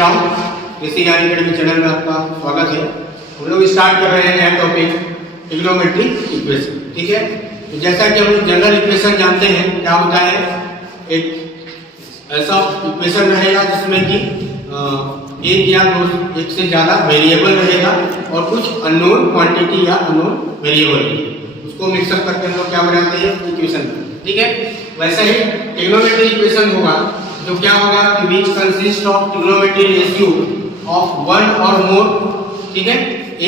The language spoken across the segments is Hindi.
राम, कृषि ज्ञान अकेडमी चैनल में आपका स्वागत है। हम लोग स्टार्ट कर रहे हैं नया टॉपिक ट्रिग्नोमेट्रिक इक्वेशन। ठीक है, तो जैसा कि हम लोग जनरल इक्वेशन जानते हैं, क्या होता है, एक ऐसा इक्वेशन रहेगा जिसमें कि एक या दो एक से ज़्यादा वेरिएबल रहेगा और कुछ अननोन क्वांटिटी या अननोन वेरिएबल, उसको मिक्सअप करके हम लोग क्या बनाते हैं, इक्वेशन। ठीक है, वैसा ही ट्रिग्नोमेट्रिक इक्वेशन होगा जो क्या होगा कि which consist of trigonometric ratio of one और मोर। ठीक है,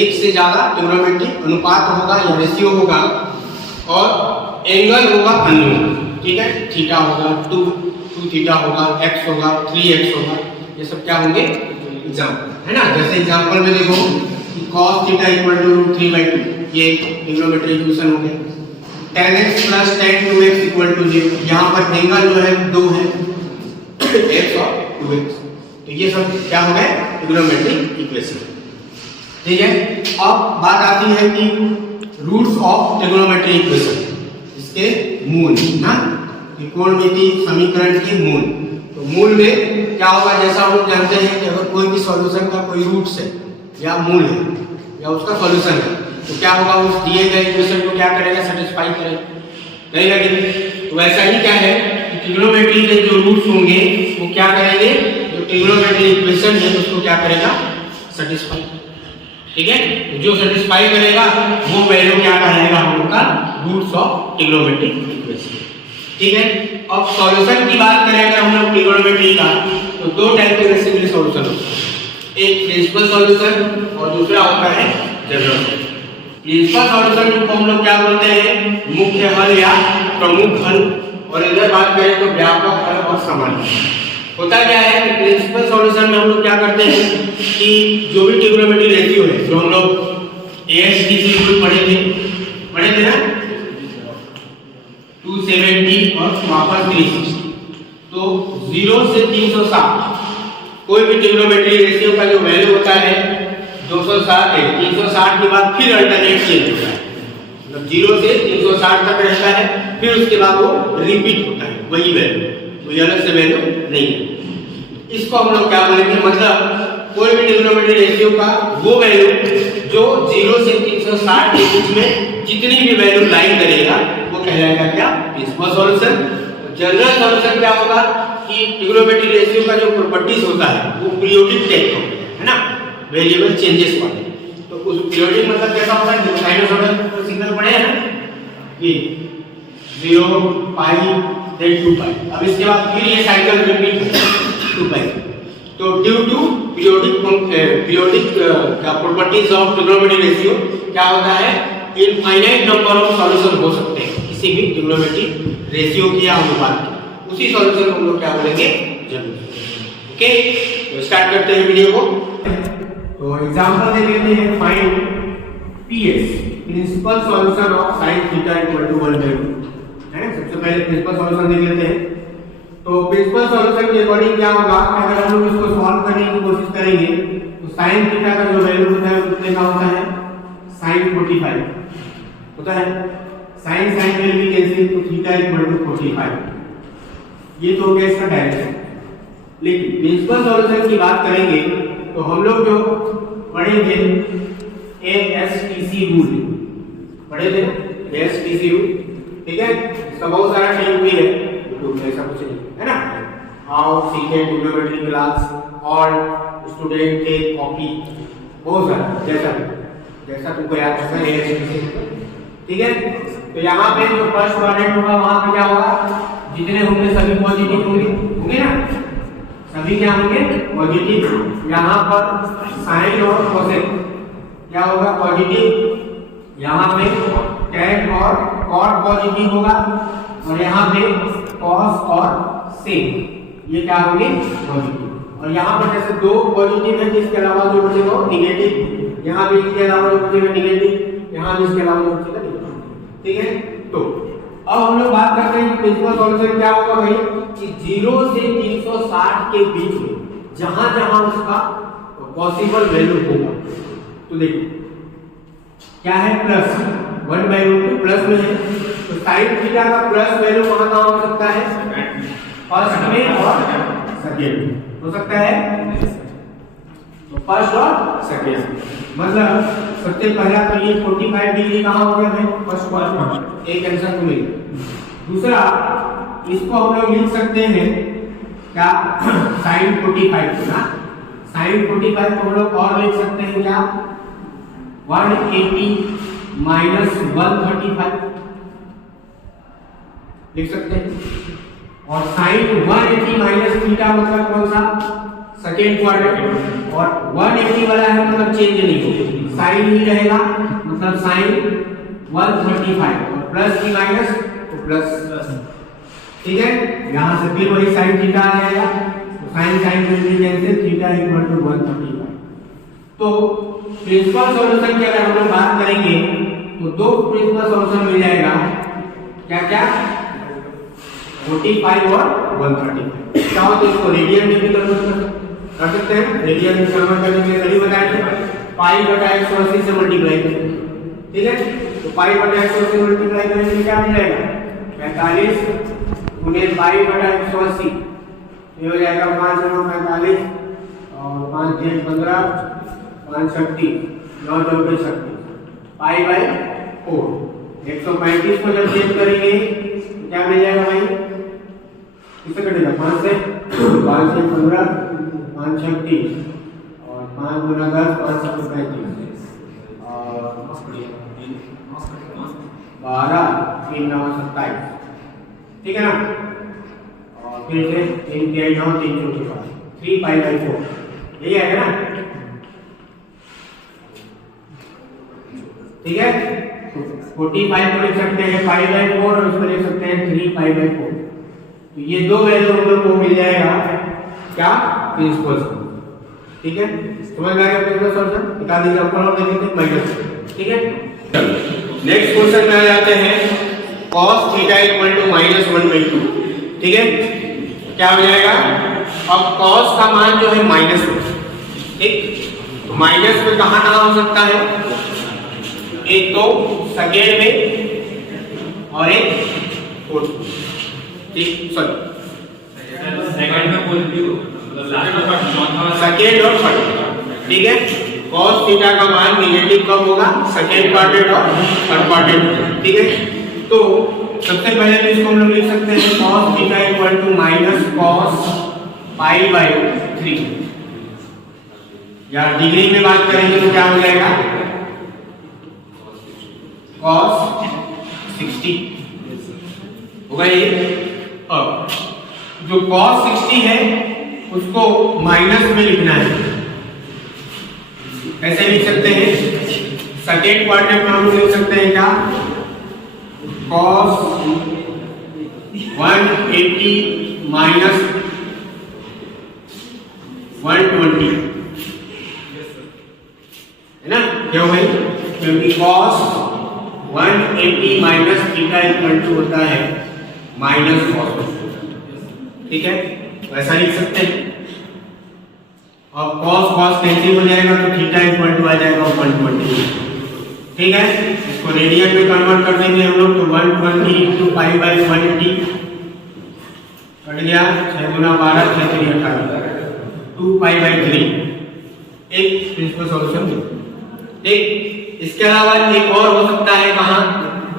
एक से ज़्यादा ट्रिग्नोमेट्रिक अनुपात होगा या रेशियो होगा और एंगल होगा अननोन। ठीक है, थीटा होगा, टू थीटा होगा, एक्स होगा, 3x होगा, ये सब क्या होंगे, एग्जाम्पल है ना। जैसे एग्जाम्पल में देखो कि cos थीटा इक्वल टू 3/2, ये ट्रिग्नोमेट्रिक इक्वेशन हो गया। tan x plus tan 2x equal to 0, यहाँ पर एंगल जो है 2 है, x और 2x, तो ये सब क्या हो गए, ट्रिग्नोमेट्रिक इक्वेशन। ठीक है, अब बात आती है कि रूट्स ऑफ ट्रिग्नोमेट्रिक इक्वेशन, इसके मूल ना, त्रिकोणमिति समीकरण के मूल। तो मूल में क्या होगा, जैसा हम लोग जानते हैं कि अगर कोई भी सॉल्यूशन का कोई रूट्स है या मूल है या उसका सॉल्यूशन है, तो क्या होगा, उस दिए गए इक्वेशन को क्या करेगा, सेटिस्फाई करेगा, नहीं लगेगा। तो वैसा ही क्या है, ट्रिग्नोमेट्री के जो रूट्स होंगे वो क्या करेंगे, जो ट्रिग्नोमेट्रिक इक्वेशन है उसको क्या करेगा, सेटिस्फाई। ठीक है, जो सेटिस्फाई करेगा वो वैल्यू क्या कहलाएगा, हम लोग का रूट्स ऑफ ट्रिग्नोमेट्रिक इक्वेशन। ठीक है, अब सॉल्यूशन की बात करें अगर हम लोग ट्रिग्नोमेट्री का, तो दो टाइप के बेसिकली सॉल्यूशन होता है, एक प्रिंसिपल सॉल्यूशन और दूसरा होता है जनरल। प्रिंसिपल सॉल्यूशन को हम लोग क्या बोलते हैं, मुख्य हल या प्रमुख हल, और इधर बात करें तो व्यापक हल और सामान्य। होता क्या है कि प्रिंसिपल सॉल्यूशन में हम लोग क्या करते हैं कि जो भी ट्रिग्नोमेट्रिक रेशियो है, जो हम लोग ASTC रूल पढ़े थे ना, 270 और वहां पर 360, तो 0 से 360 कोई भी ट्रिग्नोमेट्रिक रेशियो का जो वैल्यू होता है 260 है, 360 के बाद फिर अल्टरनेट चेंज होता है, मतलब 0 से 360 तक रहता है, फिर उसके बाद वो रिपीट होता है वही वैल्यू, कोई अलग से वैल्यू नहीं है। इसको हम लोग क्या बोलेंगे, मतलब कोई भी ट्रिग्नोमेट्रिक रेशियो का वो वैल्यू जो 0 से 360 के बीच में जितनी भी वैल्यू लाइन करेगा वो कहलाएगा क्या, प्रिंसिपल सॉल्यूशन। जनरल सॉल्यूशन क्या होगा कि ट्रिग्नोमेट्रिक रेशियो का जो प्रॉपर्टीज होता है वो पीरियोडिक टाइप का है ना, वेरिएबल चेंजेस वाले। तो उस पीरियोडिक मतलब कैसा होता है, साइनसॉइडल सिग्नल पढ़े हैं ना, ये 0 पाई देन 2 पाई, अब इसके बाद फिर ये साइकिल रिपीट होता है 2 पाई। तो due to periodic properties of trigonometric ratio क्या होता है, इनफाइनाइट नंबर ऑफ सॉल्यूशन हो सकते हैं किसी भी ट्रिग्नोमेट्रिक रेशियो की या अनुपात की, उसी सॉल्यूशन को हम लोग क्या बोलेंगे, जनरल। ओके, तो स्टार्ट करते हैं वीडियो को। तो एग्जांपल दे देते हैं, find PS principal solution of sin theta equal to 1/2 है ना। सबसे पहले प्रिंसिपल सॉल्यूशन देख लेते हैं। तो प्रिंसिपल सॉल्यूशन के अकॉर्डिंग क्या होगा, अगर हम लोग इसको सॉल्व करने की कोशिश करेंगे तो sin थीटा का जो वैल्यू होता है कितने का होता है, sin 45 होता है। sin विल बी कैंसिल, तो थीटा इक्वल टू 45, ये तो हो गया इसका डायरेक्शन। लेकिन प्रिंसिपल सॉल्यूशन की बात करेंगे तो हम लोग जो पढ़ेंगे ASTC रूल पढ़े थे, ASTC रूल। ठीक है, इसका बहुत सारा टेक्निक भी है, यूट्यूब में ऐसा कुछ नहीं है ना। आओ सीखे ट्रिग्नोमेट्री क्लास और स्टूडेंट के कॉपी, बहुत सारा जैसा तुमको याद रखना है ASTC। ठीक है, तो यहाँ पे जो फर्स्ट क्वाड्रेंट होगा वहां पे क्या होगा, जितने होंगे सभी पॉजिटिव होंगे ना, सभी क्या होंगे, पॉजिटिव। यहाँ पर साइन और कोसेक क्या होगा, पॉजिटिव। यहाँ पे tan और cot पॉजिटिव होगा, और यहाँ पे cos और sin ये क्या होंगे, पॉजिटिव। और यहाँ पर जैसे दो पॉजिटिव है, इसके अलावा जो बचेगा निगेटिव, यहाँ भी इसके अलावा जो बचेगा निगेटिव, यहाँ भी इसके अलावा जो बचेगा निगेटिव। ठीक है, तो अब हम लोग बात करते हैं कि प्रिंसिपल सॉल्यूशन क्या होगा भाई, कि 0 से 360 के बीच में जहां जहां उसका पॉसिबल वैल्यू होगा, तो देखो क्या है, प्लस 1/√2 प्लस में है, तो sin थीटा का प्लस वैल्यू कहां कहां हो सकता है, फर्स्ट में और सेकंड में हो सकता है। तो फर्स्ट और सेकेंड, मतलब सबसे पहला तो ये 45 डिग्री कहाँ हो गया भाई, फर्स्ट क्वाड्रेंट, एक आंसर तो मिल गया। दूसरा इसको हम लोग लिख सकते हैं क्या, साइन 45 को ना, साइन 45 को हम लोग और लिख सकते हैं क्या, 180 माइनस 135 लिख सकते हैं। और साइन 180 माइनस थीटा मतलब कौन सा, सेकेंड क्वाड्रेंट, और 180 वाला है मतलब चेंज नहीं होगा, साइन ही रहेगा, मतलब साइन 135 और प्लस की माइनस तो प्लस, ठीक है। यहां से फिर वही साइन थीटा आ जाएगा, तो sine sine cancel, theta equal to 135। तो प्रिंसिपल सॉल्यूशन की अगर हम लोग बात करेंगे तो दो प्रिंसिपल सॉल्यूशन मिल जाएगा, क्या क्या, 45 और 135। क्या हो तो इसको रेडियन में भी कन्वर्ट कर सकते हैं, रेडियन में कन्वर्ट करने के लिए सही बताएंगे, पाई बटा 180 से मल्टीप्लाई करें, ठीक है। तो पाई बटा 180 से मल्टीप्लाई करने से क्या मिल जाएगा, 45 गुने पाई बटा 180, ये हो जाएगा 5 9 45 और 5 6 15 5 30 9 4 30, पाई बाय 4। 135 को जब चेंज करेंगे तो क्या मिल जाएगा भाई, किससे कटेगा, 5 से 15 5 36 और 5 गुना 10 5 7 35 और 12 3 9 27, ठीक है ना। और फिर से 3 3 9 3 4 3 पाई बाय 4, यही आएगा ना, ठीक है। 45 को लिख सकते हैं पाई बाय 4 और उसको लिख सकते हैं 3 पाई बाय 4। तो ये दो वैल्यू हम लोग को मिल जाएगा क्या, प्रिंसिपल सॉल्यूशन, ठीक है। समझ में आ गया प्रिंसिपल सॉल्यूशन, निकाल दीजिए ऊपर और देख लेते हैं माइनस, ठीक है। नेक्स्ट क्वेश्चन में आ जाते हैं, cos थीटा इक्वल टू -1/2, ठीक है। क्या हो जाएगा, अब cos का मान जो है माइनस में, ठीक, तो माइनस में कहां कहां हो सकता है, एक तो सेकेंड में और एक फोर्थ, ठीक, सॉरी सेकंड में पॉजिटिव, मतलब लास्ट में चौथा सेकेंड और थर्ड, ठीक है। cos थीटा का मान नेगेटिव कब होगा, सेकेंड क्वाड्रेंट और थर्ड क्वाड्रेंट, ठीक है। तो सबसे पहले तो इसको हम लोग लिख सकते हैं cos theta equal to minus cos pi by 3, या डिग्री में बात करेंगे तो क्या हो जाएगा, cos 60 होगा ये। अब जो cos 60 है उसको माइनस में लिखना है, कैसे लिख सकते हैं, सेकेंड क्वाड्रेंट में हम लोग लिख सकते हैं क्या, cos 180 माइनस 120, है ना, क्यों भाई, क्योंकि cos 180 minus theta equal to होता है माइनस cos, ठीक है, वैसा लिख सकते हैं। और cos कैंसिल हो जाएगा तो थीटा इक्वल टू आ जाएगा 120, ठीक है। इसको रेडियन में कन्वर्ट कर देंगे हम लोग, तो 120 इंटू पाई बाय 180 कट गया, 6 गुना 12 6 3 18 2 पाई बाय 3, एक प्रिंसिपल सॉल्यूशन, ठीक। इसके अलावा एक और हो सकता है कहाँ,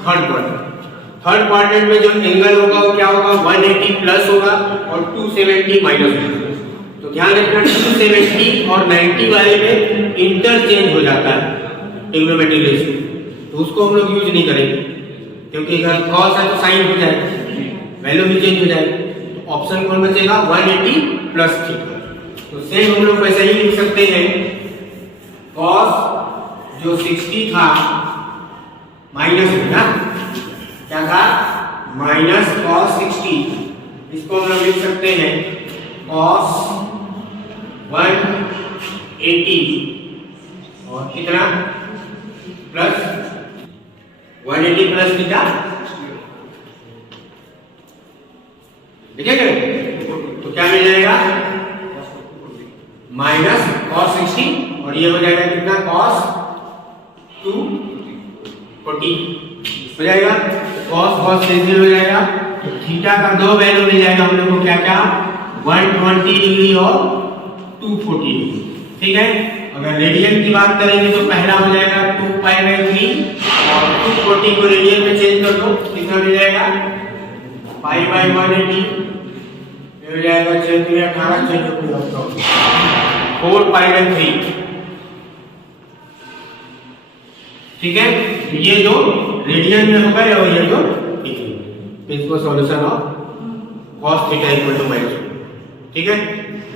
थर्ड क्वाड्रेंट। थर्ड क्वाड्रेंट में जो एंगल होगा वो क्या होगा, 180 प्लस होगा और 270 माइनस होगा। तो ध्यान रखना 270 और 90 वाले में इंटरचेंज हो जाता है ट्रिग्नोमेट्रिक रेशियो, तो उसको हम लोग यूज नहीं करेंगे, क्योंकि अगर cos है तो साइन हो जाएगा, वैल्यू भी चेंज हो जाएगी। तो ऑप्शन कौन बचेगा, 180 प्लस थीटा। तो सेम हम लोग वैसे ही लिख सकते हैं, cos जो 60 था माइनस है ना, क्या था, माइनस cos 60, इसको हम लोग लिख सकते हैं cos 180 और कितना प्लस 180 प्लस थीटा, ठीक है। तो क्या मिल जाएगा, माइनस cos 60 और ये हो जाएगा कितना, cos 240 हो जाएगा, cos कैंसिल हो जाएगा, तो थीटा का दो वैल्यू मिल जाएगा हम लोग को, क्या क्या, 120 डिग्री और 240 डिग्री, ठीक है। अगर रेडियन की बात करेंगे तो पहला हो जाएगा 2π/3 और 240 को रेडियन में चेंज कर दो, कितना मिल जाएगा π/180 हो जाएगा 6×18 4π/3। ठीक है, ये जो रेडियन में होगा और ये जो इसको solution of cos theta equal to -2। ठीक है,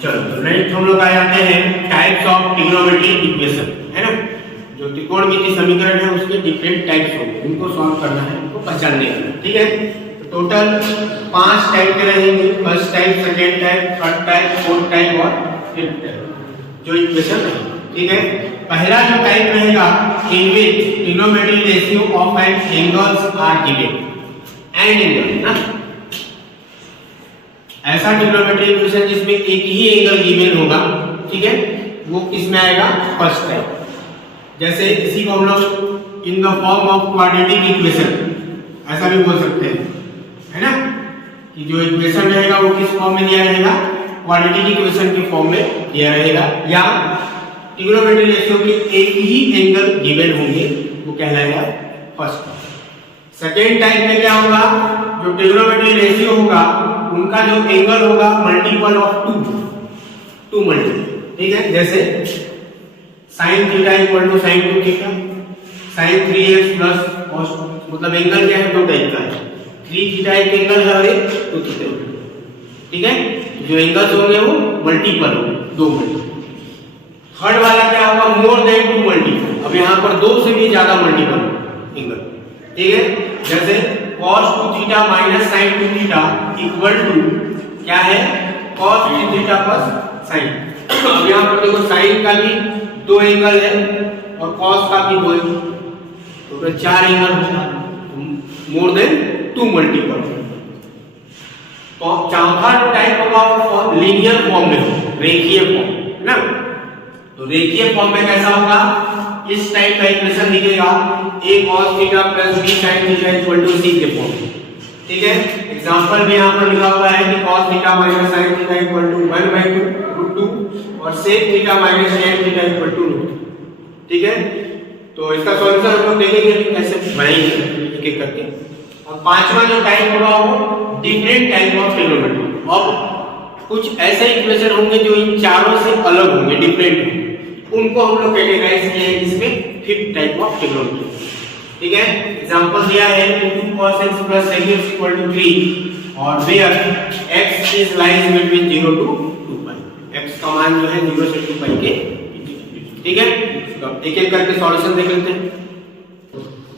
चलो नेक्स्ट हम लोग आ जाते हैं टाइप्स ऑफ ट्रिग्नोमेट्रिक इक्वेशन, है ना। जो त्रिकोणमितीय समीकरण है उसके डिफरेंट टाइप्स होंगे, उनको सॉल्व करना है, उनको पहचानने का। ठीक है, तो टोटल 5 टाइप के रहेंगे, first type, second type, third type, fourth type और फिफ्थ टाइप जो इक्वेशन है। ठीक है, पहला जो टाइप रहेगा in which trigonometric ratio of an angles are given, an angle ना, ऐसा ट्रिग्नोमेट्रिक इक्वेशन जिसमें एक ही एंगल गिवन होगा। ठीक है, वो किसमें आएगा, फर्स्ट टाइप। जैसे इसी को हम लोग in the form of quadratic equation ऐसा भी बोल सकते हैं, है ना, कि जो इक्वेशन रहेगा वो किस फॉर्म में दिया रहेगा, क्वाड्रेटिक इक्वेशन के फॉर्म में दिया रहेगा, या ट्रिग्नोमेट्रिक रेशियो के एक ही एंगल गिवन होंगे, वो कहलाएगा फर्स्ट टाइप। सेकेंड टाइप में क्या होगा, जो ट्रिग्नोमेट्रिक रेशियो होगा उनका जो एंगल होगा मल्टीपल ऑफ 2 मल्टीपल। ठीक है, जैसे sin theta equal to sin 2 theta, sin 3x plus cos, मतलब एंगल क्या है, दो टाइप का है, 3 थीटा एक एंगल है और एक 2 थीटा। ठीक है, जो एंगल्स होंगे वो मल्टीपल होंगे, 2 मल्टीपल। थर्ड वाला क्या होगा, मोर देन 2 मल्टीपल, अब यहाँ पर 2 से भी ज्यादा मल्टीपल एंगल। ठीक है, जैसे cos 2 theta minus sin 2 theta equal to क्या है, cos 3 थीटा प्लस sin। अब यहाँ पर देखो sin का भी 2 एंगल है और cos का भी 2 है, तो 4 एंगल होगा, मोर देन 2 मल्टीपल। तो चौथा टाइप होगा लीनियर फॉर्म में, रेखीय फॉर्म, है ना। तो रेखीय फॉर्म में कैसा होगा, इस टाइप का इक्वेशन दिखेगा, a cos theta plus b sin theta equal to c के फॉर्म में। ठीक है, एग्जांपल भी यहाँ पर लिखा हुआ है कि cos theta minus sin theta equal to 1/2 और sec theta minus tan theta equal to √2। ठीक है, तो इसका सॉल्यूशन हम लोग देखेंगे कि कैसे बनाएंगे एक एक करके। और पांचवा जो टाइप होगा वो डिफरेंट टाइप ऑफ ट्रिग्नोमेट्री, और कुछ ऐसे इक्वेशन होंगे जो इन चारों से अलग होंगे, डिफरेंट होंगे, उनको हम लोग कैटेगराइज किए हैं इसमें फिफ्थ टाइप ऑफ ट्रिग्नोमेट्री। ठीक है, एग्जांपल दिया है 2 cos x plus sec x equal to 3 और where x is lies between 0 to 2π, x का मान जो है 0 से 2π के। ठीक है, तो एक एक करके सॉल्यूशन देख लेते हैं।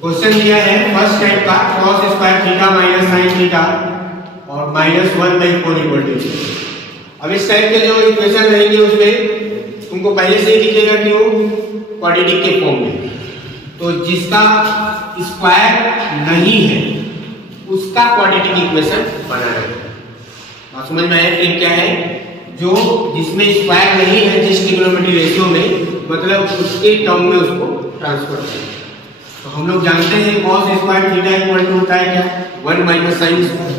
क्वेश्चन दिया है फर्स्ट टाइप का cos square theta minus sin theta और -1/4 इक्वल टू 0। अब इस टाइप के जो इक्वेशन रहेंगे उसमें तुमको पहले से ही दिखेगा कि वो क्वाड्रेटिक के फॉर्म में, तो जिसका स्क्वायर नहीं है उसका क्वाड्रेटिक इक्वेशन बनाना है। बात समझ में आया कि क्या है, जो जिसमें स्क्वायर नहीं है जिस ट्रिग्नोमेट्रिक रेशियो में, मतलब उसके टर्म में उसको ट्रांसफर करें। तो हम लोग जानते हैं cos square theta equal to होता है क्या, 1 माइनस sin स्क्वायर।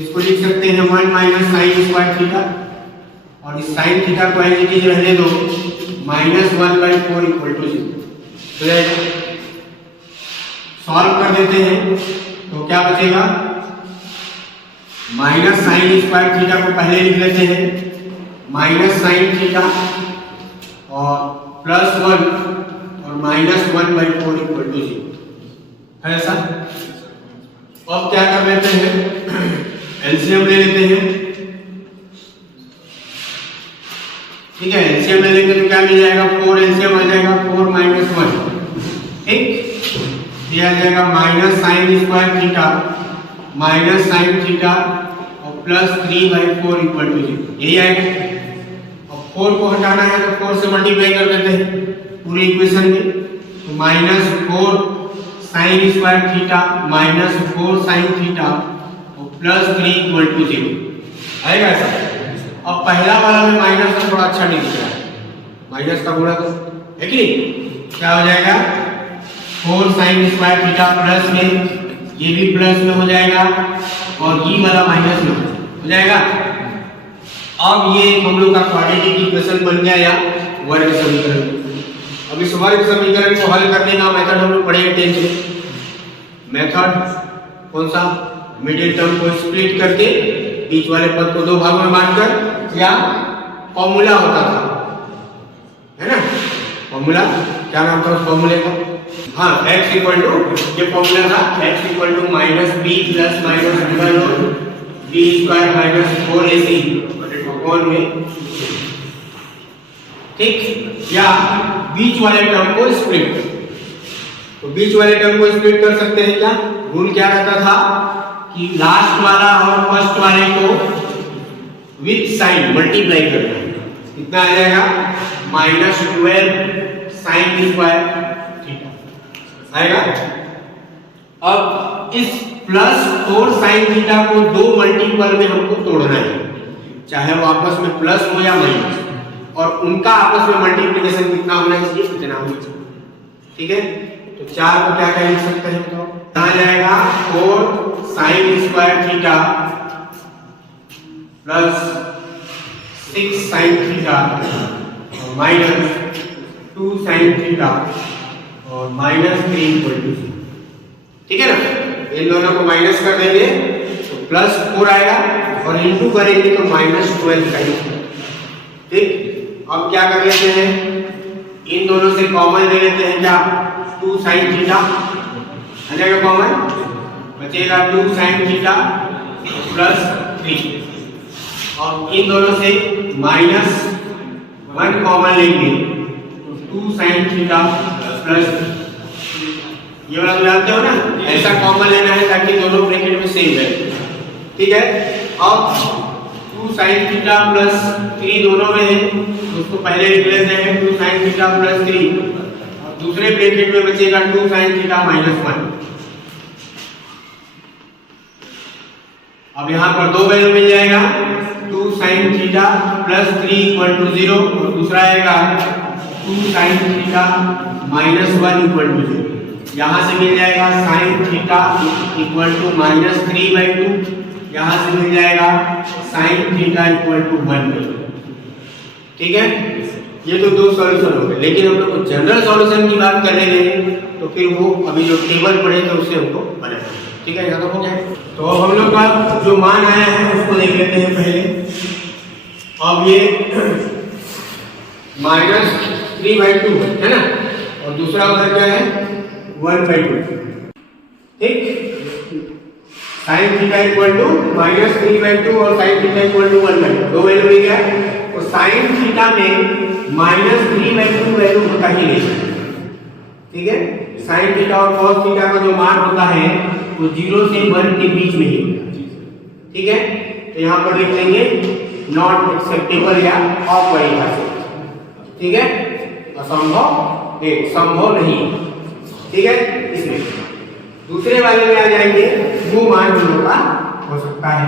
इसको लिख सकते हैं 1 माइनस sin स्क्वायर थीटा, और इस sin थीटा को एज इट इज रहने दो, -1/4 इक्वल टू 0। तो सॉल्व कर देते हैं तो क्या बचेगा, माइनस sin स्क्वायर थीटा को पहले लिख लेते हैं, माइनस sin थीटा और +1 और -1/4 इक्वल टू 0 है ऐसा। अब क्या कर लेते हैं, एलसीएम ले लेते हैं। ठीक है, एलसीएम ले लेंगे तो क्या मिल जाएगा, 4 एलसीएम आ जाएगा, 4 - 1। ठीक, ये आ जाएगा -sin square theta minus sin theta और +3/4 इक्वल टू 0, यही आएगा। अब 4 को हटाना है तो 4 से मल्टीप्लाई कर देते हैं पूरी इक्वेशन में, तो -4 sin square theta -4 sin theta और +3 इक्वल टू 0 आएगा ऐसा। अब पहला वाला में माइनस का थोड़ा अच्छा नहीं दिख रहा है, माइनस का गुणा है कि नहीं, क्या हो जाएगा 4 sin स्क्वायर थीटा प्लस में, ये भी प्लस में हो जाएगा और ये वाला माइनस में हो जाएगा। अब ये हम लोग का क्वाड्रेटिक इक्वेशन बन गया, या वर्ग समीकरण। अब इस वर्ग समीकरण को हल करने का मेथड हम लोग पढ़ेंगे 10th में। मेथड कौन सा? मिडिल टर्म को स्प्लिट करके बीच वाले पद को दो भागों में बांटकर, या फॉर्मूला होता था, है ना? फॉर्मूला क्या नाम था उस फॉर्मूले का? हाँ, x इक्वल टू, ये फॉर्मूला था, x equal to minus b plus minus b square minus 4ac upon में, ठीक? या बीच वाले टर्म को स्प्लिट, तो बीच वाले टर्म को स्प्लिट कर सकते हैं क्या? रूल क्या रहता था कि लास्ट वाला और फर्स्ट वाले को विथ साइन मल्टीप्लाई करना है। कितना आ जाएगा? -12 साइन स्क्वायर थीटा आएगा। अब इस +4 साइन थीटा को दो मल्टीपल में हमको तोड़ना है, चाहे वो आपस में प्लस हो या माइनस, और उनका आपस में मल्टीप्लिकेशन कितना होना चाहिए? इतना होना चाहिए, ठीक है? तो 4 को क्या क्या लिख सकते हैं? तो आ जाएगा 4 sine square theta plus 6 sign theta minus 2 sine theta और -3 इक्वल टू 0, ठीक है ना? इन दोनों को माइनस कर देंगे तो +4 आएगा, और इनटू करेंगे तो -12 साइन, ठीक? अब क्या कर लेते हैं, इन दोनों से कॉमन ले लेते हैं, क्या? 2 साइन थीटा आ जाएगा कॉमन, बचेगा 2 साइन थीटा प्लस 3, और इन दोनों से -1 कॉमन लेंगे तो 2 साइन थीटा प्लस, ये वाला जानते हो ना, ऐसा कॉमन लेना है ताकि दोनों ब्रैकेट में सेम रहे, ठीक है? अब 2 साइन थीटा प्लस 3 दोनों में है, उसको पहले रिप्लेस देंगे 2 साइन थीटा प्लस 3, और दूसरे ब्रैकेट में बचेगा 2 साइन थीटा माइनस 1। अब यहाँ पर दो वैल्यू मिल जाएगा, 2 sine theta plus 3 equal to 0, और दूसरा आएगा 2 sine theta minus 1 equal to 0। यहाँ से मिल जाएगा साइन थीटा इक्वल टू -3/2, यहाँ से मिल जाएगा साइन थीटा इक्वल टू 1/2, ठीक है? ये तो दो सॉल्यूशन हो गए, लेकिन हम लोग जनरल सॉल्यूशन की बात करेंगे तो फिर वो अभी जो टेबल पढ़े थे उससे हमको बनाना है, ठीक है? यहाँ हो जाए तो हम लोग का जो मान आया है उसको देख लेते हैं पहले। अब ये -3/2 है ना, और दूसरा उधर क्या है? 1/2, ठीक? साइन थीटा इक्वल टू -3/2 और साइन थीटा इक्वल टू 1/2, दो वैल्यू मिल गया। तो साइन थीटा में -3/2 वैल्यू होता ही नहीं, ठीक है? साइन थीटा और कॉस थीटा का जो मान होता है वो 0 से 1 के बीच में ही होता है, ठीक है? तो यहाँ पर लिख लेंगे नॉट एक्सेप्टेबल या अपरिभाषित, ठीक है? असंभव, संभव नहीं, ठीक है? इसमें दूसरे वाले में आ जाएंगे, वो मान हम लोग का हो सकता है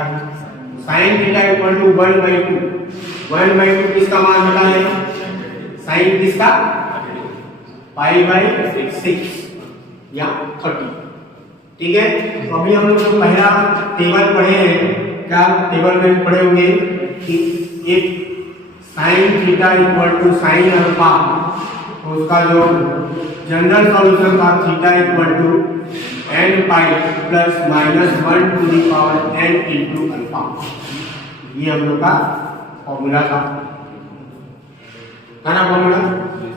साइन थीटा इक्वल टू 1/2 किसका मान बता देगा? साइन किसका? π/6 या 30, ठीक है? तो अभी हम लोग जो पहला टेबल पढ़े हैं, क्या टेबल में पढ़े होंगे कि एक sine theta equal to sine alpha, तो उसका जो जनरल सॉल्यूशन था theta equal to n pi plus -1 to the power n into alpha, ये हम लोग का फॉर्मूला था ना फॉर्मूला।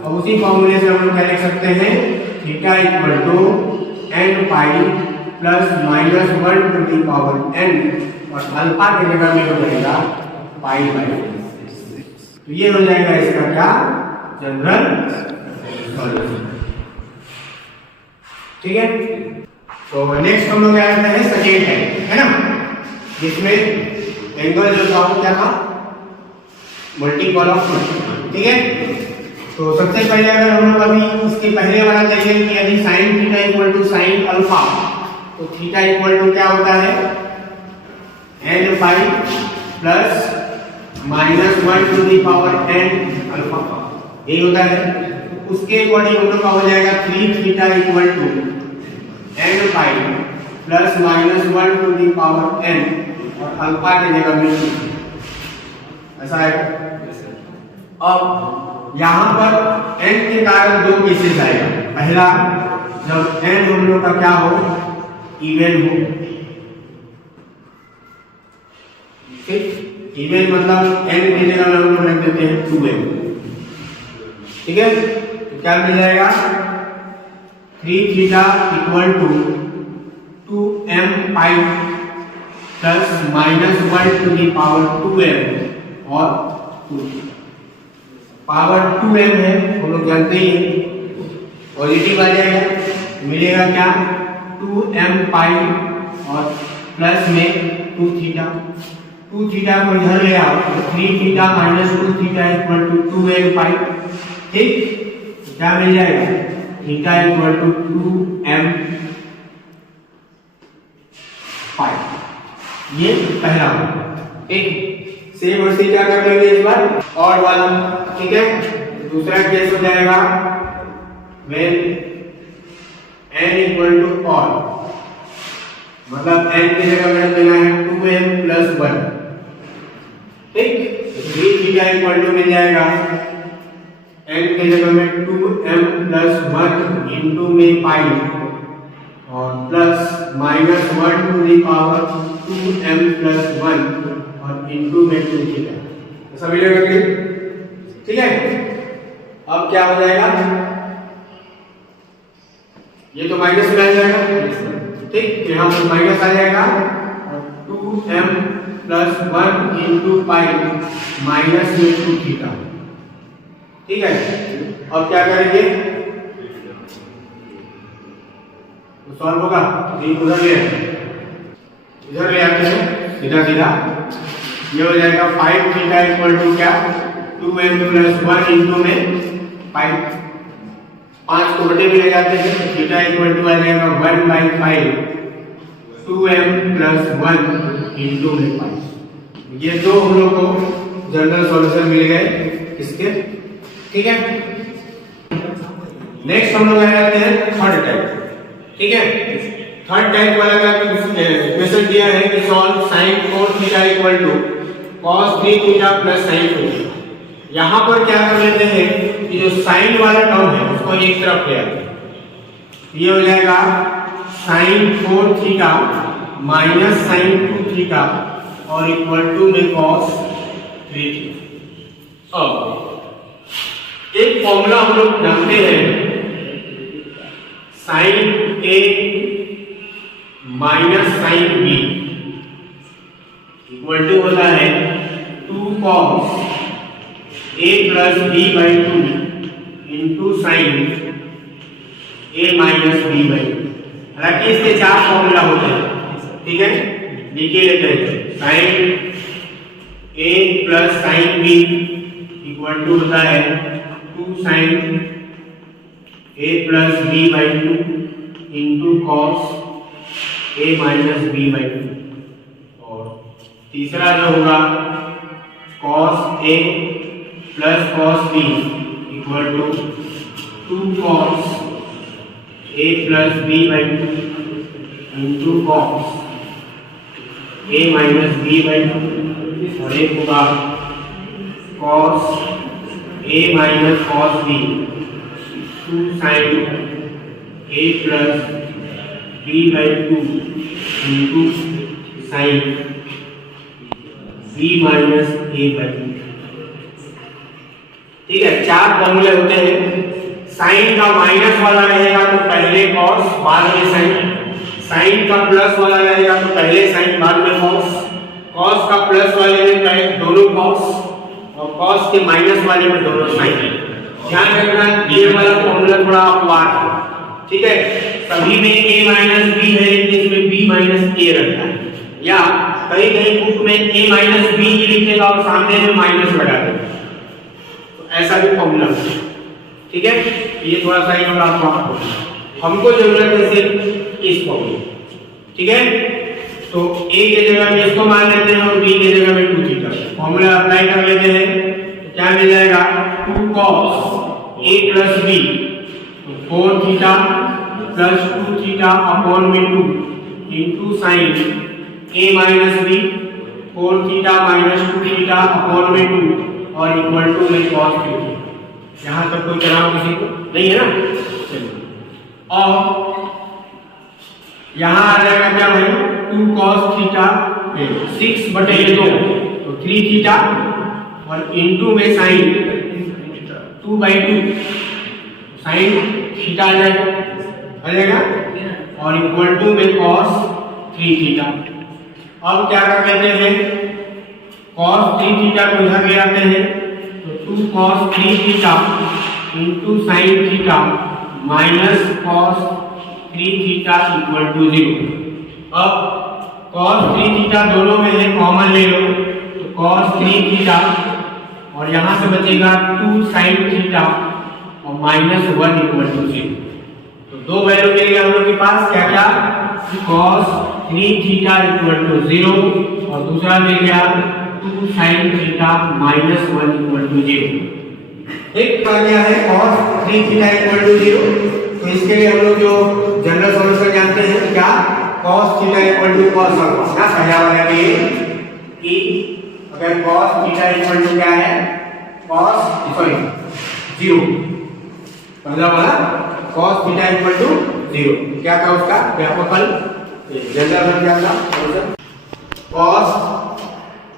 अब उसी फॉर्मूले से हम लोग क्या लिख सकते हैं? Theta equal to n pi plus -1 to the power n, और अल्फा की जगह में हो जाएगा π/6, तो ये हो जाएगा इसका क्या? जनरल सॉल्यूशन, ठीक है? तो नेक्स्ट हम लोग क्या करते हैं? सेकेंड है ना, जिसमें एंगल जो था वो क्या था? मल्टीपल ऑफ मल्टीपल, ठीक है? तो सबसे पहले अगर हम लोग अभी इसके पहले वाला देखें कि यदि sine theta equal to sine alpha, तो थीटा इक्वल टू क्या होता है? n pi plus -1 to the power n alpha, यही होता है। उसके अकॉर्डिंग हम लोग का हो जाएगा 3 theta equal to n pi plus -1 to the power n, और अल्फा की जगह में ऐसा है। अब यहाँ पर n के कारण दो केसेस आएगा। पहला, जब n हम लोग का क्या हो, इवन हो, ठीक, इवन मतलब n की जगह हम लोग रख देते हैं 2n, ठीक है। तो क्या मिल जाएगा, 3 theta equal to 2m pi plus -1 to the power 2m और 2 पावर 2m है, हम लोग जानते ही हैं, पॉजिटिव आ जाएगा, मिलेगा क्या 2m पाई और प्लस में 2 थीटा, 2 थीटा को इधर ले आओ तो 3 theta minus 2 theta equal to 2m pi, ठीक। क्या मिल जाएगा, थीटा इक्वल टू 2m पाई, ये पहला होगा, ठीक। सेम और सी क्या कर लेंगे इस बार, और वाला, ठीक है। दूसरा केस हो जाएगा when n इक्वल टू और, मतलब n की जगह में देना है 2m प्लस 1, ठीक। 3 थीटा इक्वल टू मिल जाएगा n की जगह में 2m प्लस 1 इंटू में पाई और plus -1 to the power 2m plus 1 और इंटू में 2 थीटा, ऐसा मिलेगा कि, ठीक है। अब क्या हो जाएगा, ये तो माइनस में आ जाएगा, ठीक, यहाँ पर माइनस आ जाएगा और 2m plus 1 into pi minus में 2 थीटा, ठीक है। अब क्या करेंगे, तो सॉल्व होगा, उधर ले आते हैं सीधा सीधा, ये हो जाएगा 5 थीटा इक्वल टू क्या 2m प्लस 1 इंटू में 5, 5 को बटे में ले जाते हैं, थीटा इक्वल टू आ जाएगा 1/5 2m प्लस 1 इंटू में 5। ये दो हम लोग को जनरल सॉल्यूशन मिल गए इसके, ठीक है। नेक्स्ट हम लोग आ जाते हैं थर्ड टाइप, ठीक है। थर्ड टाइप वाला का क्वेश्चन दिया है कि solve sin 4 theta equal to cos 3 theta plus sin 2 theta. यहाँ पर क्या कर लेते हैं कि जो sin वाला टर्म है उसको एक तरफ ले आते हैं, ये हो जाएगा sin 4 theta minus sin 2 theta और इक्वल टू में cos 3 थीटा। अब एक फॉर्मूला हम लोग जानते हैं, sin A minus sin B equal to होता है 2 cos A plus B by 2 into sin A minus B by 2। हालांकि इसके 4 फॉर्मूला होते हैं, ठीक है, लिखे लेते हैं। sin A plus sin B equal to होता है 2 sin A plus B by 2 into cos A minus B by 2, और तीसरा जो होगा cos A plus cos B equal to 2 cos A plus B by 2 into cos A minus B by 2, और एक होगा cos A minus cos B 2 sin A plus B by 2 into sin B minus A by 2, ठीक है। 4 फॉर्मूले होते हैं। साइन का माइनस वाला रहेगा तो पहले cos बाद में sin, साइन का प्लस वाला रहेगा तो पहले sin बाद में cos, cos का प्लस वाले में पहले दोनों cos और cos के माइनस वाले में दोनों sin। ध्यान रखना ये वाला फॉर्मूला थोड़ा अपवाद है, ठीक है। सभी में a माइनस b है, इसमें b माइनस a रखना है, या कहीं कहीं बुक में a माइनस b लिखेगा और सामने में माइनस लगा देगा, तो ऐसा भी फॉर्मूला है, ठीक है। ये थोड़ा सा और आपको हमको जरूरत है सिर्फ इस फॉर्मूले, ठीक है। तो a के जगह में इसको मान लेते हैं और b के जगह में 2 थीटा फॉर्मूला अप्लाई कर लेते हैं, तो क्या मिल जाएगा 2 cos a plus b 4 theta plus 2 theta upon में 2 into sine a minus b 4 theta minus 2 theta upon में 2 और इक्वल टू में cos 3 थीटा। यहाँ तक कोई तनाव किसी को नहीं है ना। चलिए, और यहाँ आ जाएगा क्या भाई, 2 cos थीटा 6/2 तो 3 थीटा और इनटू में साइन 2/2 साइन थीटा आ जाएगा और इक्वल टू में cos 3 थीटा। अब क्या कर लेते हैं, cos 3 थीटा को इधर ले आते हैं तो 2 cos 3 theta into sine theta minus cos 3 theta equal to 0। अब cos 3 थीटा दोनों में है, कॉमन ले लो तो cos 3 थीटा और यहाँ से बचेगा 2 sin थीटा और माइनस 1 इक्वल टू 0। तो दो वैल्यू मिल गया हम लोग के पास, क्या क्या, cos 3 थीटा इक्वल टू 0 और दूसरा मिल गया 2 sin theta minus 1 equal to 0। एक आ गया है cos 3 थीटा इक्वल टू 0। तो इसके लिए हम लोग जो जनरल सॉल्यूशन जानते हैं क्या, cos theta equal to cos alpha ना, पहला वाला ये कि अगर cos थीटा इक्वल टू क्या है, cos 0, पहला वाला cos थीटा इक्वल टू 0 क्या था उसका व्यापकफल, जनरल में क्या था, cos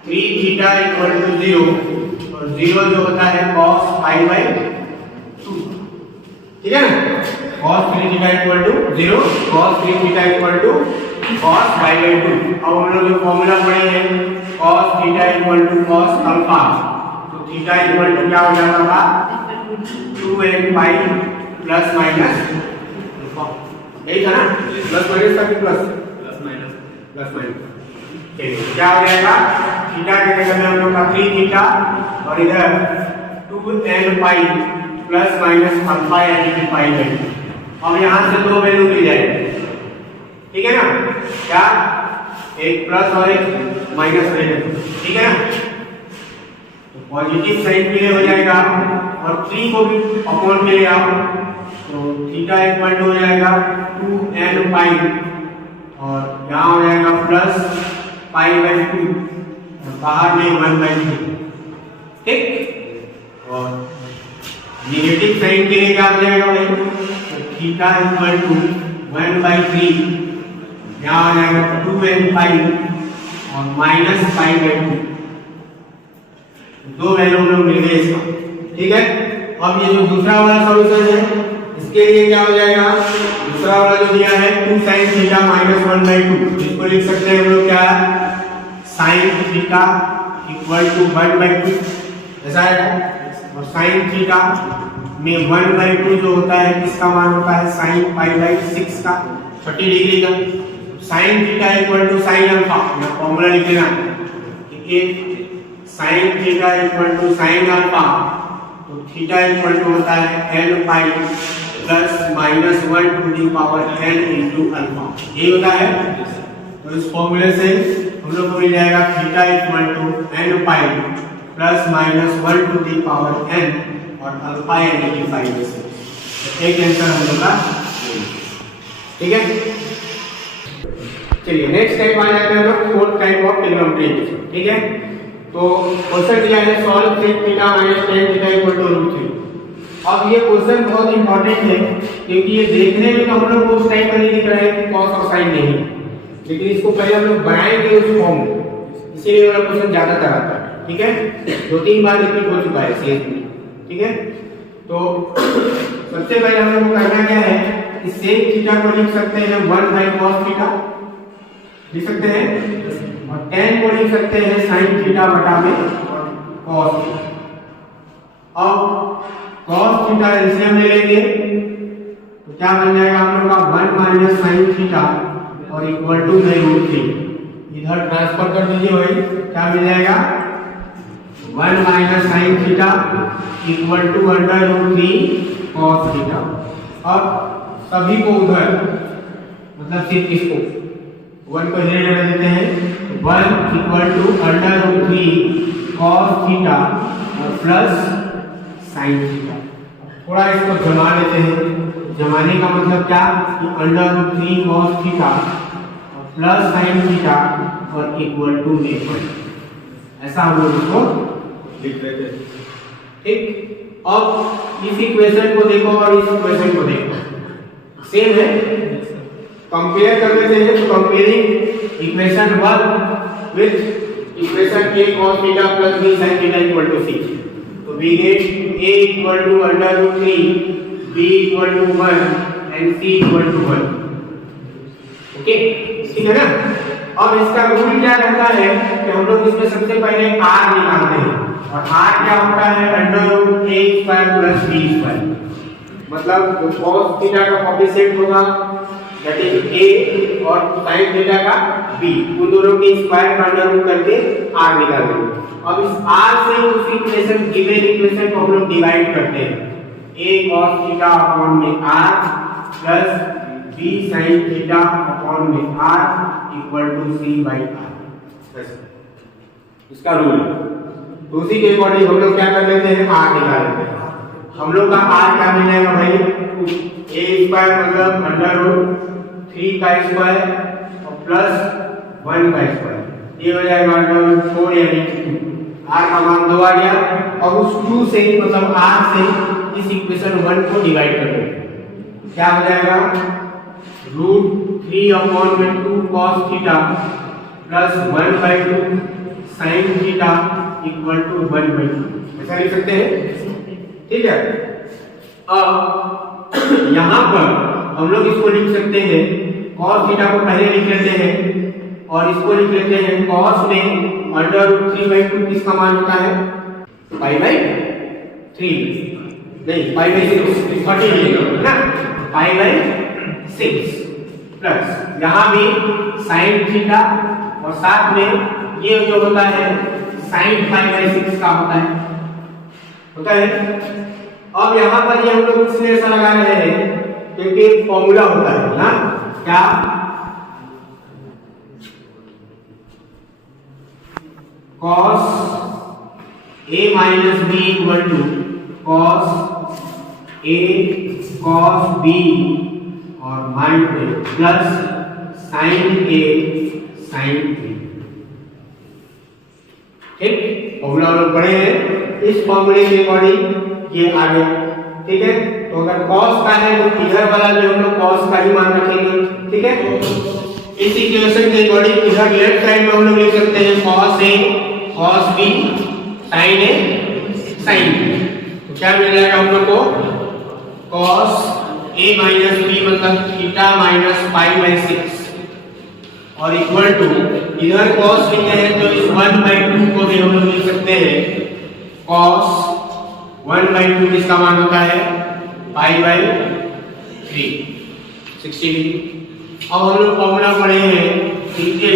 3 थीटा इक्वल टू 0 और 0 जो होता है cos π/2, ठीक है ना, cos 3 theta equal to 0, cos 3 theta equal to cos π/2। अब हम लोग जो फॉर्मूला पढ़े हैं cos theta equal to cos alpha, तो थीटा इक्वल टू क्या हो जाता था 2n पाई प्लस माइनस, यही था ना, प्लस माइनस था कि प्लस माइनस, क्या हो जाएगा, थीटा के जगह में हम लोग का 3 थीटा और इधर 2n pi plus minus alpha यानी कि π/2। अब यहाँ से दो वैल्यू मिल जाएगी, ठीक है ना, क्या, एक प्लस और एक माइनस ले लेते, ठीक है ना, तो पॉजिटिव साइन के लिए हो जाएगा और 3 को भी अपॉन में ले आओ तो थीटा इक्वल टू हो जाएगा 2n पाई और यहाँ हो जाएगा प्लस π/2 और बाहर में 1/3, ठीक। और नेगेटिव साइन के लिए क्या हो जाएगा भाई, तो थीटा इक्वल टू 1/3, यहाँ आ जाएगा 2n पाई और माइनस π/2, दो वैल्यू हम लोग मिल गए इसका, ठीक है। अब ये जो दूसरा वाला सॉल्यूशन है इसके लिए क्या हो जाएगा, दूसरा वाला जो दिया है 2 sin थीटा माइनस 1/2, इसको लिख सकते हैं हम लोग क्या, sin थीटा इक्वल टू 1/2 ऐसा है, और sin थीटा में 1/2 जो होता है किसका मान होता है, sin π/6 का 30 डिग्री का। sin theta equal to sin alpha, यहाँ फॉर्मूला लिख लेना कि sin theta equal to sin alpha, तो थीटा इक्वल टू होता है n pi plus minus 1 to the power n into alpha, ये होता है। तो इस फॉर्मूले से हम लोग को मिल जाएगा theta equal to n pi plus minus 1 to the power n और अल्फा यानी कि 5 से, तो एक आंसर हम लोग का, ठीक है। चलिए नेक्स्ट टाइप आ जाते हैं हम लोग फोर्थ टाइप ऑफ ट्रिग्नोमेट्री, ठीक है। तो क्वेश्चन दिया है solve sec theta minus tan theta equal to √3। अब ये क्वेश्चन बहुत इंपॉर्टेंट है क्योंकि ये देखने में तो हम लोग उस टाइप का नहीं दिख रहा है कि cos और sin नहीं, लेकिन इसको पहले हम लोग बनाएंगे उस फॉर्म में, इसीलिए वाला क्वेश्चन ज्यादातर आता है, ठीक है। 2-3 बार रिपीट हो चुका है सीएस में, ठीक है। तो सबसे पहले हम लोग को करना क्या है, इस sec थीटा को लिख सकते हैं 1/cos थीटा, लिख सकते हैं, और tan को लिख सकते हैं sin थीटा बटा में cos थीटा। अब cos थीटा एलसीएम ले लेंगे तो क्या बन जाएगा हम लोग का 1 माइनस sin थीटा और इक्वल टू √3, इधर ट्रांसफर कर दीजिए भाई, क्या मिल जाएगा 1 minus sin theta equal to √3 cos theta. अब सभी को उधर मतलब सिर्फ इसको 1 को इधर लगा देते हैं, 1 इक्वल टू √3 cos थीटा और प्लस sin थीटा। थोड़ा इसको जमा लेते हैं, जमाने का मतलब क्या कि √3 cos थीटा और प्लस sin थीटा और इक्वल टू 1, ऐसा हम लोग इसको लिख लेते हैं, ठीक। अब इस इक्वेशन को देखो और इस इक्वेशन को देखो, सेम है, कंपेयर कर लेते हैं। तो comparing equation 1 with equation a cos theta plus b sin theta equal to c, तो we get a equal to under root 3, b equal to 1 and c equal to 1। Okay, ठीक है ना। अब इसका रूल क्या कहता है कि हम लोग इसमें सबसे पहले r निकालते हैं, और r क्या होता है under root a square plus b square, मतलब cos थीटा का कोएफिशिएंट होगा दैट इज a और sin थीटा का b, उन दोनों के स्क्वायर का अंडर रूट करके r निकाल देंगे। अब इस r से उस इक्वेशन गिवन इक्वेशन को हम लोग डिवाइड करते हैं, a cos थीटा अपॉन में r plus b sin theta upon में r equal to c by r, इसका रूल है। तो उसी के अकॉर्डिंग हम लोग क्या कर लेते हैं, r निकाल लेते हैं। हम लोग का r क्या मिल जाएगा भाई, a स्क्वायर मतलब अंडर रूट 3 का स्क्वायर और प्लस 1 का स्क्वायर, ये हो जाएगा अंडर रूट 4 यानी 2, r का मान 2 आ गया। और उस 2 से मतलब r से इस इक्वेशन 1 को डिवाइड कर देंगे, क्या हो जाएगा रूट 3 अपॉन में 2 cos theta plus 1/2 sin theta equal to 1/2, ऐसा लिख सकते हैं, ठीक है। अब यहाँ पर हम लोग इसको लिख सकते हैं, cos थीटा को पहले लिख लेते हैं और इसको लिख लेते हैं cos में अंडर रूट 3/2 किसका मान होता है, π/3 नहीं π/6 30 है ना, π/6 प्लस यहाँ भी sin थीटा और साथ में ये जो होता है sin π/6 का होता है। अब यहाँ पर ये हम लोग इसलिए ऐसा लगा रहे हैं क्योंकि एक फॉर्मूला होता है ना, क्या cos a minus b equal to cos a cos b और minus plus sin a sin b, ठीक, फॉर्मूला लोग पढ़े हैं, इस फॉर्मूले के अकॉर्डिंग ये आ गया, ठीक है। तो अगर cos का है तो इधर वाला जो हम लोग cos का ही मान रखेंगे, ठीक है। इस इक्वेशन के अकॉर्डिंग इधर लेफ्ट साइड में हम लोग लिख सकते हैं cos a cos b sin a sin b, तो क्या मिल जाएगा हम लोग को cos a minus b मतलब थीटा माइनस π/6 और इक्वल टू इधर cos लिखे हैं तो इस 1/2 को भी हम लोग लिख सकते हैं cos 1/2 किसका मान होता है π/3 60 डिग्री। अब हम लोग फॉर्मूला पढ़े हैं, ठीक है,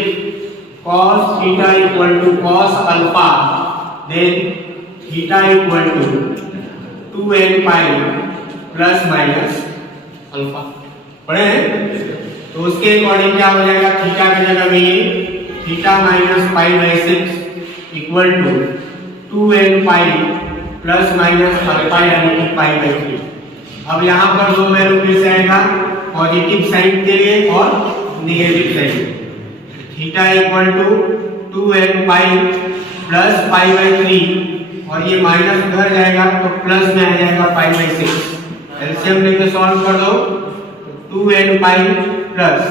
cos theta equal to cos alpha then theta equal to 2n pi plus minus alpha, पढ़े हैं। तो उसके अकॉर्डिंग क्या हो जाएगा, थीटा की जगह में ये theta minus π/6 equal to 2n pi plus minus alpha यानी कि π/3। अब यहाँ पर दो वैल्यू फिर से आएगा, पॉजिटिव साइन के लिए और negative sine, theta equal to 2n pi plus π/3 और ये माइनस उधर जाएगा तो प्लस में आ जाएगा π/6, एलसीएम लेके सॉल्व कर दो, 2n पाई प्लस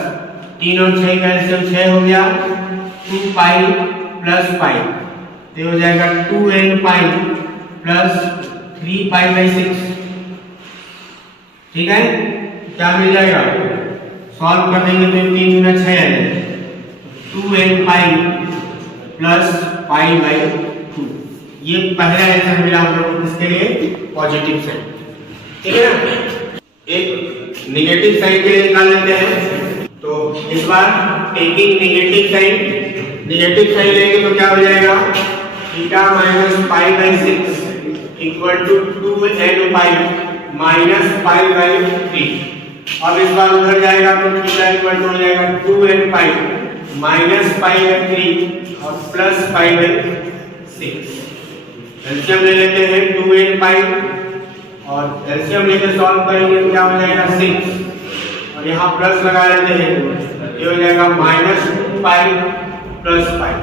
3 और 6 का एलसीएम 6 हो गया, 2 पाई प्लस पाई तो हो जाएगा 2n पाई प्लस 3 π/6, ठीक है। क्या मिल जाएगा, सॉल्व कर देंगे तो 3 गुना 6 है, 2n पाई प्लस π/2, ये पहला आंसर मिला हम लोग इसके लिए पॉजिटिव साइन, ठीक है ना। एक नेगेटिव साइन के लिए निकाल लेते हैं, तो इस बार टेकिंग नेगेटिव साइन लेंगे तो क्या हो जाएगा, theta minus π/6 equal to 2n pi minus π/3। अब इस बार उधर जाएगा तो थीटा इक्वल टू हो जाएगा 2n पाई माइनस π/3 और प्लस π/6। एलसीएम ले लेते हैं 2n पाई और एलसीएम लेकर सॉल्व करेंगे तो क्या हो जाएगा 6 और यहाँ प्लस लगा लेते हैं, ये हो जाएगा -2 पाई प्लस पाई,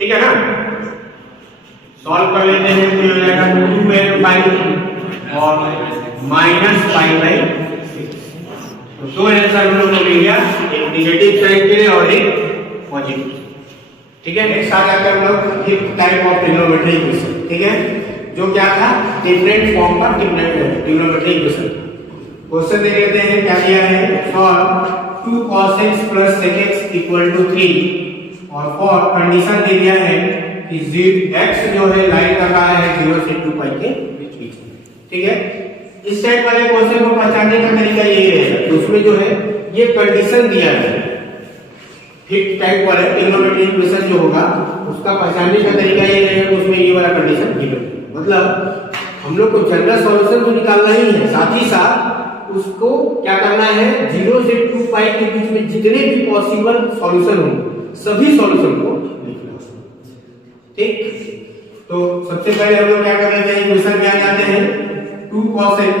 ठीक है ना। सॉल्व कर लेते हैं तो हो जाएगा 2l पाई और माइनस पाई बाई 6। तो दो आंसर हम लोग को मिल गया, एक नेगेटिव साइन के लिए और एक पॉजिटिव। ठीक है, नेक्स्ट आ जाता है हम लोग fifth type of trigonometry equation. ठीक है, जो क्या था डिफरेंट फॉर्म का ट्रिग्नोमेट्री इक्वेशन। क्वेश्चन दे देते हैं, क्या दिया है, for 2 cos x plus sec x equal to 3 और फॉर कंडीशन दे दिया है कि x जो है लाइन कर रहा है 0 से 2 पाई के बीच में। ठीक है, इस टाइप वाले क्वेश्चन को पहचानने का तरीका ये है, उसमें जो है ये कंडीशन दिया है फिफ्थ टाइप वाले ट्रिग्नोमेट्री इक्वेशन जो होगा उसका पहचानने का तरीका ये रहेगा, उसमें ये वाला कंडीशन गिवन है। मतलब हम लोग को जनरल सॉल्यूशन तो निकालना ही है, साथ ही साथ उसको क्या करना है 0 से 2 पाई के बीच में जितने भी पॉसिबल सॉल्यूशन होंगे सभी सॉल्यूशन को लिखना। ठीक, तो सबसे पहले हम लोग क्या कर लेते हैं, इक्वेशन में आ जाते हैं 2 cos x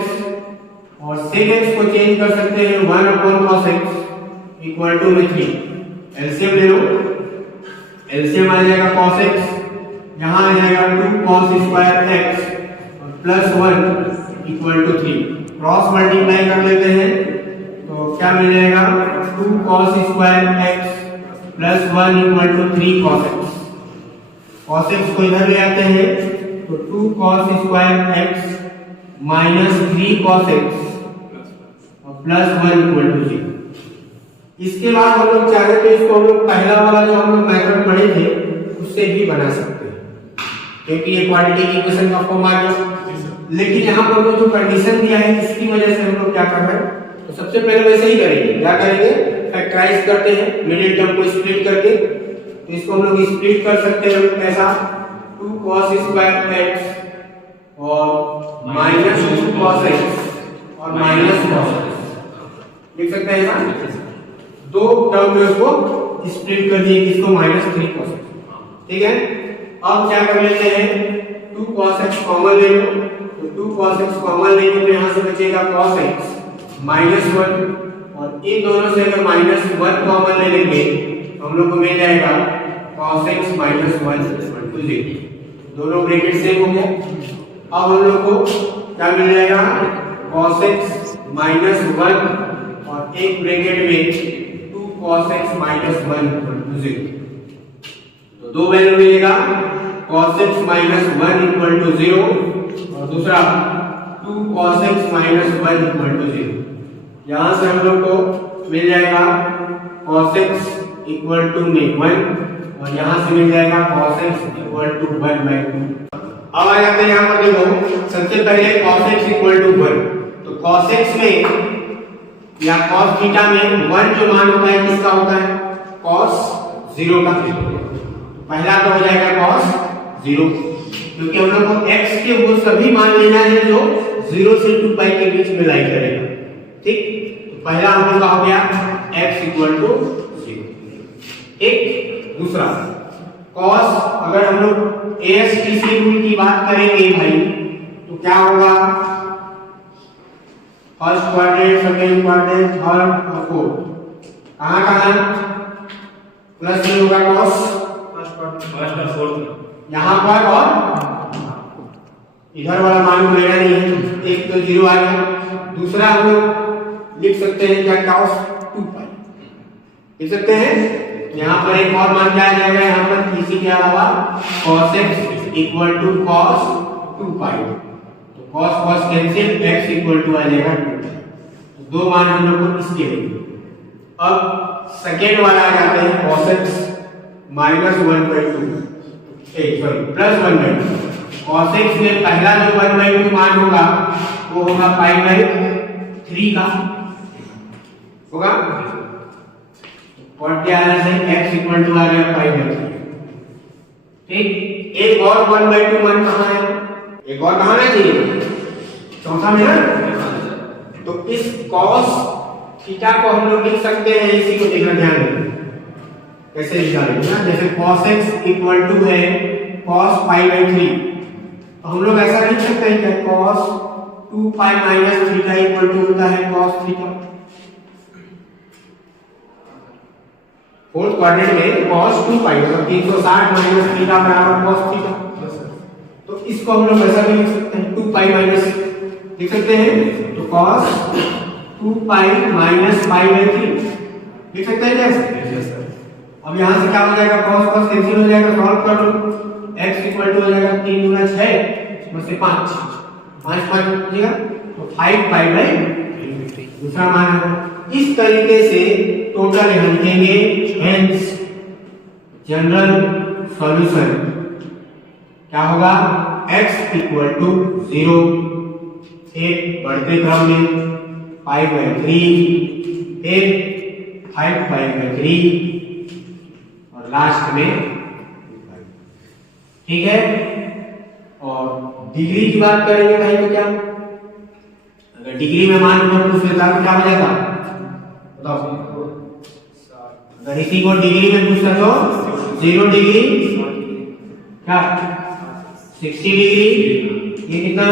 और sec x को चेंज कर सकते हैं 1 upon cos x equal to 3। LCM ले लो, एलसीएम आ जाएगा cos x, यहाँ आ जाएगा 2 cos स्क्वायर x और plus 1 equal to 3। Cross multiply कर लेते हैं तो क्या मिल जाएगा 2 cos square x plus 1 equal to 3 cos x। cos x को इधर ले आते हैं तो 2 cos square x minus 3 cos x और प्लस 1 इक्वल टू 0। इसके बाद हम लोग चाहे तो इसको हम लोग पहला वाला जो हम लोग मेथड पढ़े थे उससे भी बना सकते हैं, क्योंकि ये क्वाड्रेटिक इक्वेशन का फॉर्म आ गया। लेकिन यहाँ पर जो कंडीशन दिया है इसकी वजह से हम लोग क्या कर रहे हैं, तो सबसे पहले वैसे ही करेंगे, क्या करेंगे फैक्टराइज करते हैं मिडिल टर्म को स्प्लिट करके। तो इसको हम लोग स्प्लिट कर सकते हैं कैसा, 2 cos स्क्वायर x और माइनस 2 cos x और माइनस cos x लिख सकते हैं ना, दो टर्म में उसको स्प्लिट कर दिए, किसको माइनस 3 cos x। ठीक है, अब क्या कर लेते हैं 2 cos x कॉमन ले लो, तो 2 cos x कॉमन लेंगे तो यहाँ से बचेगा cos x माइनस 1 और इन दोनों से अगर माइनस 1 कॉमन ले लेंगे तो हम लोग को मिल जाएगा cos x minus 1 equal to 0। दोनों ब्रैकेट सेम हो गए। अब हम लोग को क्या मिल जाएगा cos x माइनस 1 और एक ब्रैकेट में 2 cos x minus 1 equal to 0। तो दो वैल्यू मिलेगा cos x minus 1 equal to 0 और दूसरा 2 cos x minus 1 equal to 0। यहाँ से हम लोग को मिल जाएगा cos x इक्वल टू में 1 और यहाँ से मिल जाएगा cos x इक्वल टू 1/2। अब आ जाते हैं यहाँ पर देखो, सबसे पहले cos x इक्वल टू 1, तो cos x में या cos थीटा में 1 जो मान होता है किसका होता है, cos 0 का। पहला तो हो जाएगा cos 0, क्योंकि हम लोग को x के वो सभी मान लेना है जो 0 से 2 पाई के बीच में लाई करेगा। ठीक, तो पहला हम लोग का हो गया x इक्वल टू 0। एक दूसरा cos, अगर हम लोग ASTC रूल की बात करेंगे भाई तो क्या होगा, first quadrant, second quadrant, third और फोर्थ, कहां कहां प्लस में होगा cos फर्स्ट और फोर्थ यहाँ पर, और इधर वाला मान को लेना नहीं है, एक तो 0 आ गया। दूसरा हम लोग लिख सकते हैं क्या, cos 2 पाई लिख सकते हैं। यहाँ पर एक और मान क्या आ जाएगा, यहाँ पर इसी के अलावा cos x equal to cos 2 पाई, तो cos cos cancel, x equal to आ जाएगा 2 पाई। तो दो मान हम लोग को इसके लिए। अब सेकेंड वाला आ जाते हैं cos x minus 1/2, sorry plus 1/2। cos x में पहला जो 1/2 मान होगा वो होगा π/3 का होगा, और क्या है x इक्वल टू आ गया π/3। ठीक, एक और 1/2 मान कहाँ है, एक और कहाँ है चाहिए, चौथा में ना। तो इस cos थीटा को हम लोग लिख सकते हैं, इसी को देखना ध्यान देना कैसे निकालेंगे ना। जैसे cos x इक्वल टू है cos π/3, तो हम लोग ऐसा लिख सकते हैं कि cos 2 pi minus theta equal to होता है cos थीटा। फोर्थ क्वाड्रेंट में cos 2 पाई मतलब 360 माइनस थीटा बराबर cos थीटा। तो इसको हम लोग ऐसा भी लिख सकते हैं 2 पाई माइनस लिख सकते हैं, तो cos 2 pi minus pi by 3 लिख सकते हैं कैसे? अब यहाँ से क्या हो जाएगा, cos cos कैंसिल हो जाएगा, सॉल्व कर लो, x इक्वल टू हो जाएगा 3 गुना 6 उसमें से 5 5 5 बचेगा तो 5 पाई बाई 3 दूसरा मान है। इस तरीके से टोटल हम लिखेंगे, हेंस जनरल सॉल्यूशन क्या होगा, x इक्वल टू 0 एक बढ़ते क्रम में पाई बाई 3 एक 5 पाई बाई 3 और लास्ट में, ठीक है। और डिग्री की बात करेंगे भाई तो क्या, अगर डिग्री में मान लो पूछ लेता तो क्या हो जाता बताओ, अगर इसी को डिग्री में पूछता तो 0 डिग्री क्या 60 डिग्री, ये कितना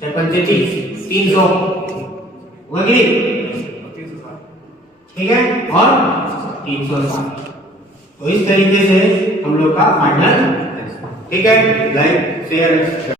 300 होगी, ठीक है, और 360। तो इस तरीके से हम लोग का फाइनल, ठीक है, लाइक शेयर